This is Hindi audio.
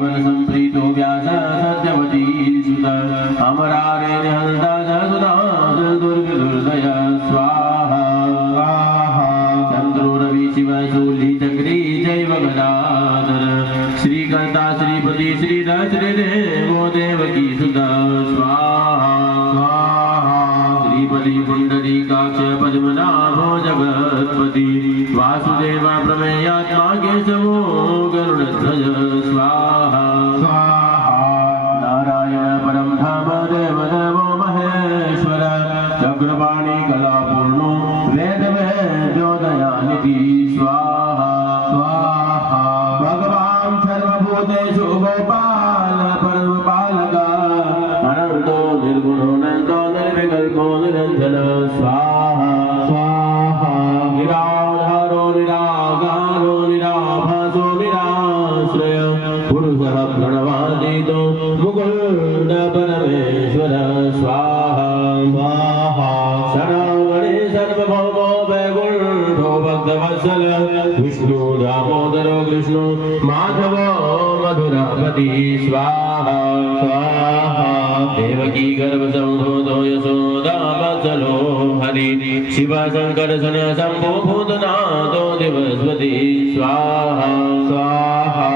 जीवन संप्रीतो व्यास सत्यवती सुत अमरारे निहंता सुधा दुर्दय स्वाहा चंद्रो रवि शिव शूली चक्री जैव गदाधर श्रीकर्ता श्रीपति श्रीधर श्रीदेवो देवकी सुत स्वाहा श्रीपति पुंडरीकाक्ष पद्मनाभो जगत्पति वासुदेवा प्रमेयात्मा केशवो गरुडध्वज स्वाहा नारायण परम धाम देव देवो महेश्वर चक्रपाणि कलापूर्णो वेद वेद्योदयानिधि स्वाहा स्वाहा भगवान् सर्वभूतेषु गोपाल परमपालक अनंतो निर्गुणो नंदो निर्विकल्पो निरंजन स्वाहा स्वाहा निराधारो निरागारो निराभासो निराश्रय पुरुषः प्रणवादितो मुकुंद परमेश्वर स्वाहा स्वाहा शरवणे सर्वभौमो वैकुंठो भक्तवत्सल विष्णु दामोदरो कृष्णो माधवो मधुरापति स्वाहा स्वाहा देवकी गर्भसंभूतो यशोदा वत्सलो हरि शिव शंकर सन शंभो भूतनाथो दिवस्पति स्वाहा स्वाहा